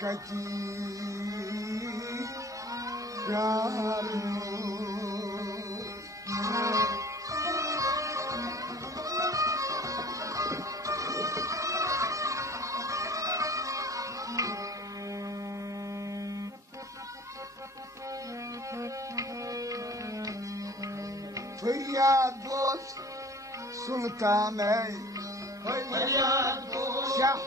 कची प्यार फरियाद बोस सुल्तान है फरियाद बोस शाह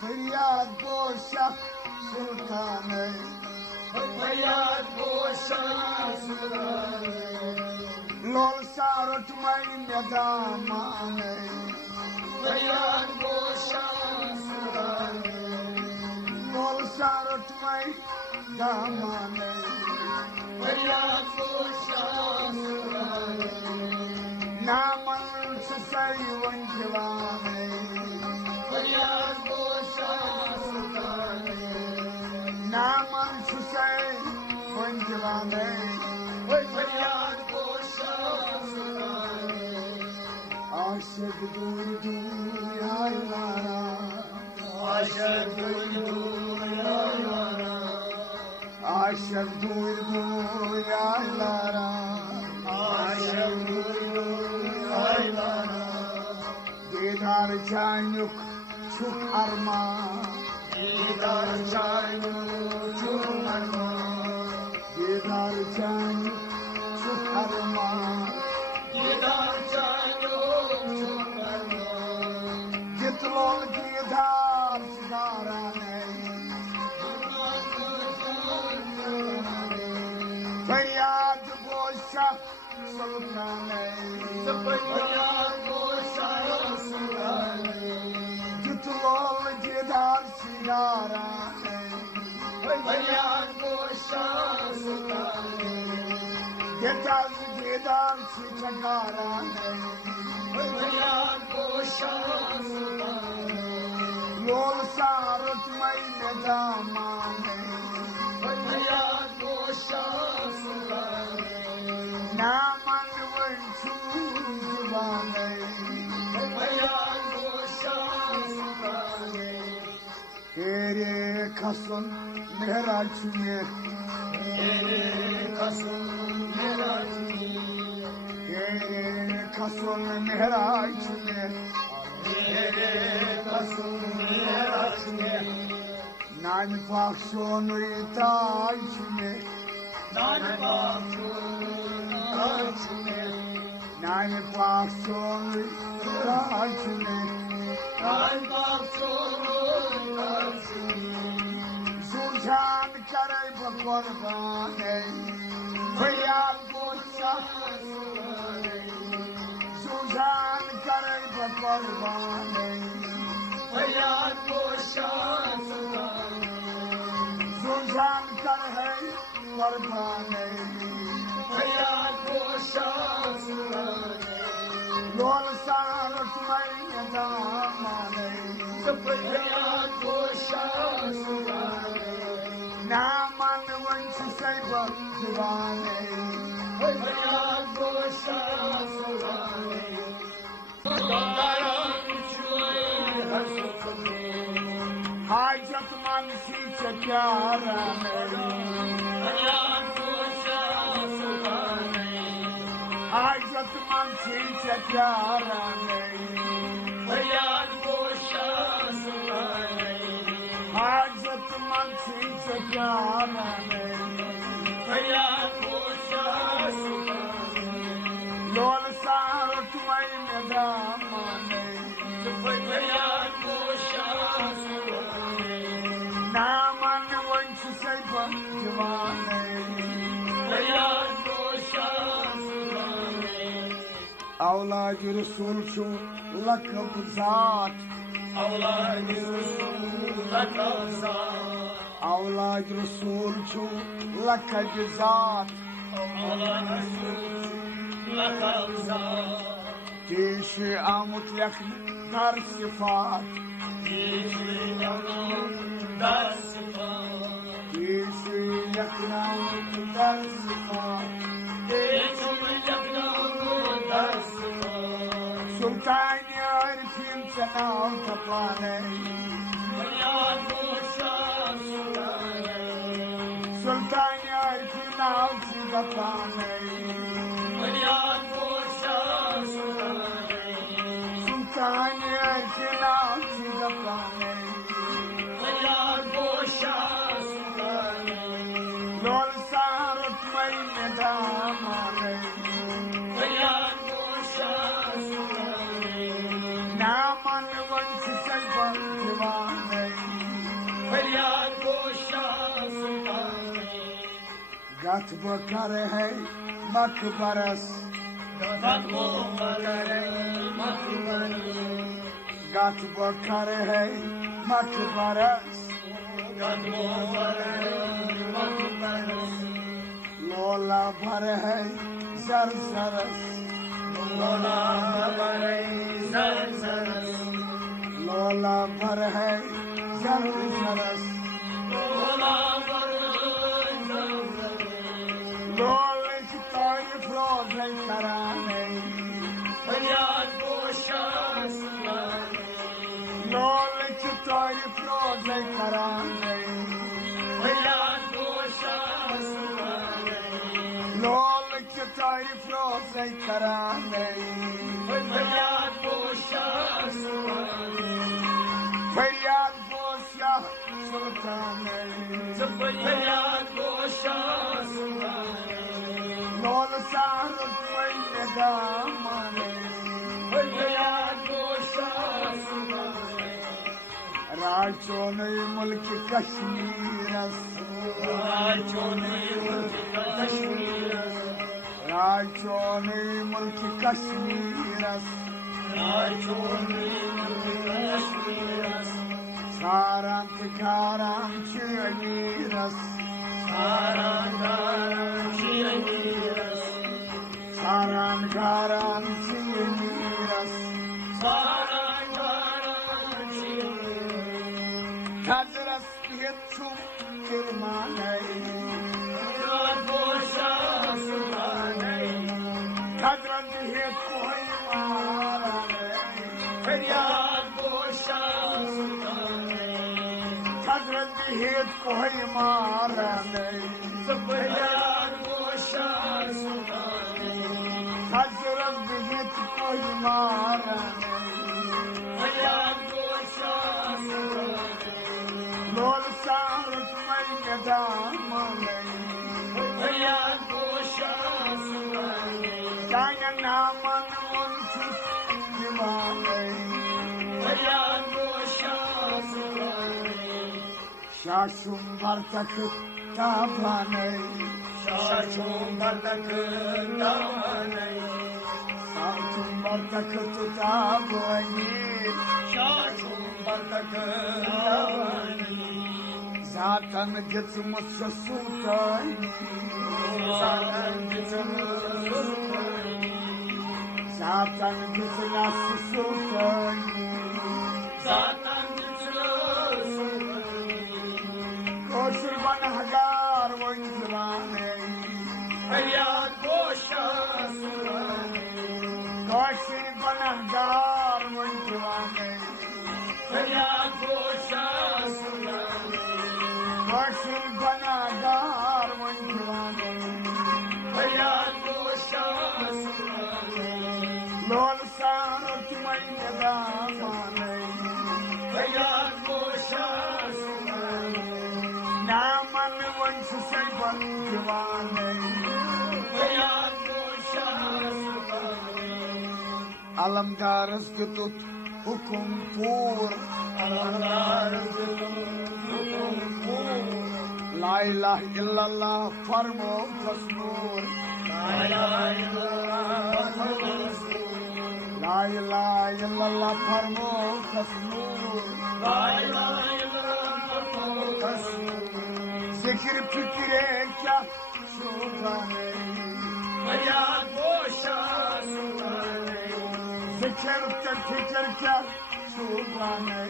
फरियाद बोस शाह सुल्तान है फरियाद बोस शाह सुल्तान लोल सारो तुम्हारी मैदान है फरियाद बोस शाह सुल्तान लोल सारो तुम्हारी दामान है फरियाद बोस शाह सुल्तान नामन सही वंजवाने फरियाद बोस शाह सुल्तान नामन सही वंजवाने फरियाद बोस शाह सुल्तान आशिक दूर दूर आइलारा आशिक दूर दूर आइलारा आशिक दूर दूर आइलारा आशिक दूर दूर आइलारा दीदार चानुक छुक अरमा दीदार चानुक छुक अरमा दीदार चानुक छुक अरमा दीदार चानुक छुक अरमा जितलोल दीदार सिदारा फरियाद बोस शाह सुल्तान फरियाद बोस शाह सुल्तान जितलोल दीदार सिदारा फरियाद बोस शाह सुल्तान जिताज दीदार सिदारा फरियाद बोस शाह सुल्तान लोल सारो तुम्हारी दामान फरियाद बोस शाह सुल्तान नामन वंशु जुबाने फरियाद बोस शाह सुल्तान तेरे कसम मेरा चुने तेरे कसम मेरा चुने तेरे कसम मेरा चुने तेरे कसम मेरा चुने नान पाक सोनुई ताज में नान पाक सोनुई नान पाक सोनुई ताज में नान पाक सोनुई ताज में सुजान करे बकुर्बान फरियाद बोस शाह सुजान करे बकुर्बान फरियाद बोस शाह सुजान कर है कुर्बान फरियाद बोस शाह लोल सारो तुम्हारी दामान फरियाद बोस शाह नामन वंश सैब जुबाने फरियाद बोस शाह हाजत मनसी चक्यारा फरियाद बोस शाह सुल्तान हाजत मनसी चक्यारा फरियाद बोस शाह सुल्तान हाजत मनसी चक्यारा फरियाद बोस शाह सुल्तान लोल सारो तुम्हारी दामान फरियाद बोस शाह नामन वंश सैब जवाने फरियाद बोस शाह औलाद रसूल छो लकब जात औलाद रसूल लकब जात औलाद रसूल छो लकब जात औलाद रसूल लकब जात देश आमुत लखन दर सिफात देश आमुत दर सिफात देश यकनाम दर सिफात देश यकनाम दर सिफात सुल्तान आरिफीन चनाव कपाने Sultan Yarkina Chidapane Sultan Yarkina Chidapane Lol Sarut Mai Medamane Naman Vansi Saipan Divane Gat bakar hai makbaras Gat bakar hai makbaras Lola bhar hai zar zaras Lola bhar hai zar zaras Lol kitay flood hai karane Lol kitay flood hai karane Lol kitay flood hai karane Feryad boşa sultane Lol sarut mai medamane Rajone mulk Kashmiras Rajone mulk Kashmiras Sarant karam chiyamiras Saran karam chiyamiras Kadras yetum kirmanay Kadran diyet koymaranay Feryad Kadran diyet koymaranay Kadran diyet koymaranay Lol sarut mai medamane Kaya naman unsus divane Şaşum bartakı tabane Şaşum bartakı tabane Zaten gitmiş sultani Zaten gitmiş sultani Koşur bana hagar oyuncularını Koşur bana hagar oyuncularını Koşur bana hagar oyuncularını Lol sarut mai medamane Naman vansi saipan divane Alamdaras getut hukum pur La ilahe illallah farmo tasnur La ilahe illallah farmo tasnur Zikir fikre kya sultane Zikir fikir kya sultane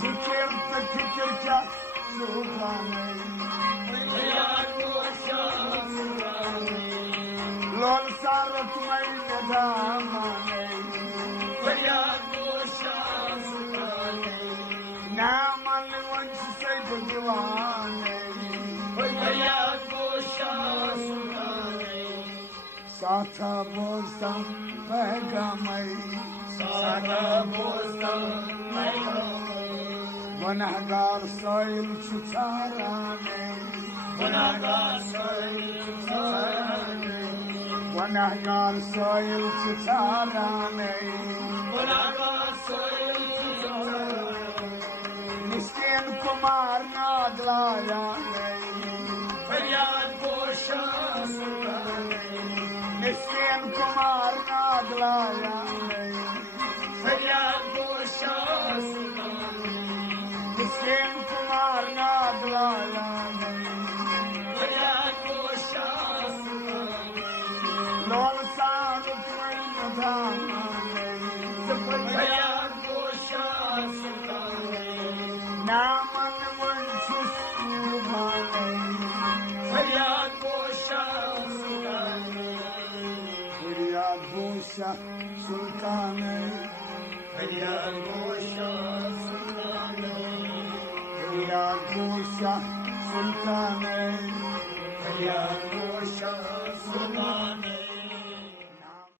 Zikir fikir kya sultane Lol sarut mai medamane फरियाद गोशा सुल्ताने नामन वंश से भगवाने फरियाद गोशा सुल्ताने साथा बोसम पैगमई सादा बोसम गुनहगार soil छुचाराने गुनाहगार soil छुचाराने गुनहगार सोइल छुचाराने गुनाहगार सोइल छुचाराने मिस्किन कुमार नादलायाने फरियाद गोशा सुल्ताने मिस्किन कुमार नादलायाने फरियाद गोशा सुल्ताने मिस्किन कुमार नादलायाने फरियाद गोशा सुल्ताने लोल सानु तुम धामाने फरियाद गोशा सुल्ताने नामन वंश सुभाने फरियाद गोशा सुल्ताने फरियाद गोशा सुल्ताने फरियाद गोशा सुल्ताने फरियाद गोशा सुल्ताने फरियाद गोशा सुल्ताने